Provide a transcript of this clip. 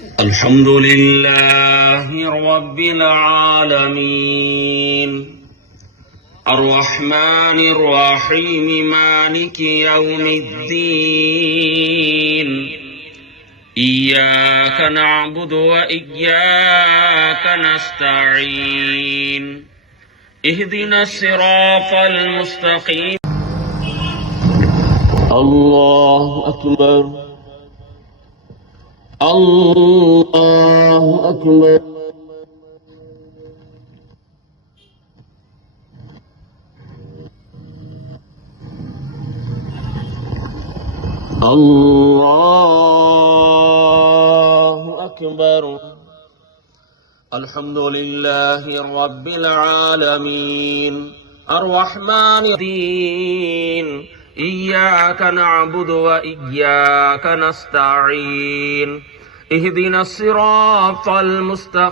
الحمد لله رب العالمين الرحمن الرحيم مالك يوم الدين إياك نعبد وإياك نستعين اهدنا الصراط المستقيم. الله أكبر الله أكبر. الله أكبر. الحمد لله رب العالمين الرحمن الرحيم إياك نعبد وإياك نستعين اهدنا الصراط المستقيم.